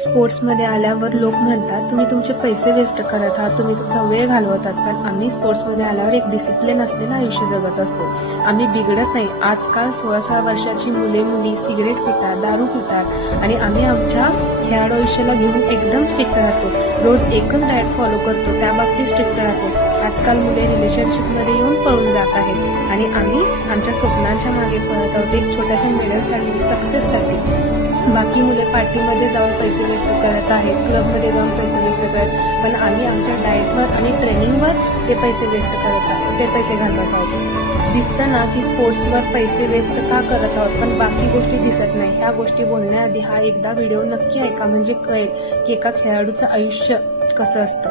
स्पोर्ट्समध्ये आल्यावर लोक म्हणतात तुम्ही तुमचे पैसे वेस्ट करत आहात, तुम्ही तुमचा वेळ घालवतात, पण आम्ही स्पोर्ट्समध्ये आल्यावर एक डिसिप्लिन असलेलं आयुष्य जगत असतो. आम्ही बिघडत नाही. आजकाल 16-16 वर्षाची मुली सिगरेट पितात, दारू पितात आणि आम्ही आमच्या खेळाडू आयुष्याला घेऊन एकदम स्ट्रिक्ट राहतो. रोज एकच डाएट फॉलो करतो, त्या बाबतीत स्ट्रिक्ट राहतो. आजकाल मुले रिलेशनशिपमध्ये येऊन पळून जात आहेत आणि आम्ही आमच्या स्वप्नांच्या मागे पळत आहोत, एक छोट्याशा मेडलसाठी, सक्सेससाठी. बाकी मुले पार्टीमध्ये जाऊन पैसे वेस्ट करत आहेत, क्लबमध्ये जाऊन पैसे वेस्ट करत, पण आम्ही आमच्या डाएटवर आणि ट्रेनिंगवर ते पैसे वेस्ट करत आहोत, ते पैसे घालवत आहोत. दिसतं ना की स्पोर्ट्सवर पैसे वेस्ट का करत आहोत, पण बाकी गोष्टी दिसत नाही. ह्या गोष्टी बोलण्याआधी हा एकदा व्हिडिओ नक्की ऐका, म्हणजे कळेल की एका खेळाडूचं आयुष्य कसं असतं.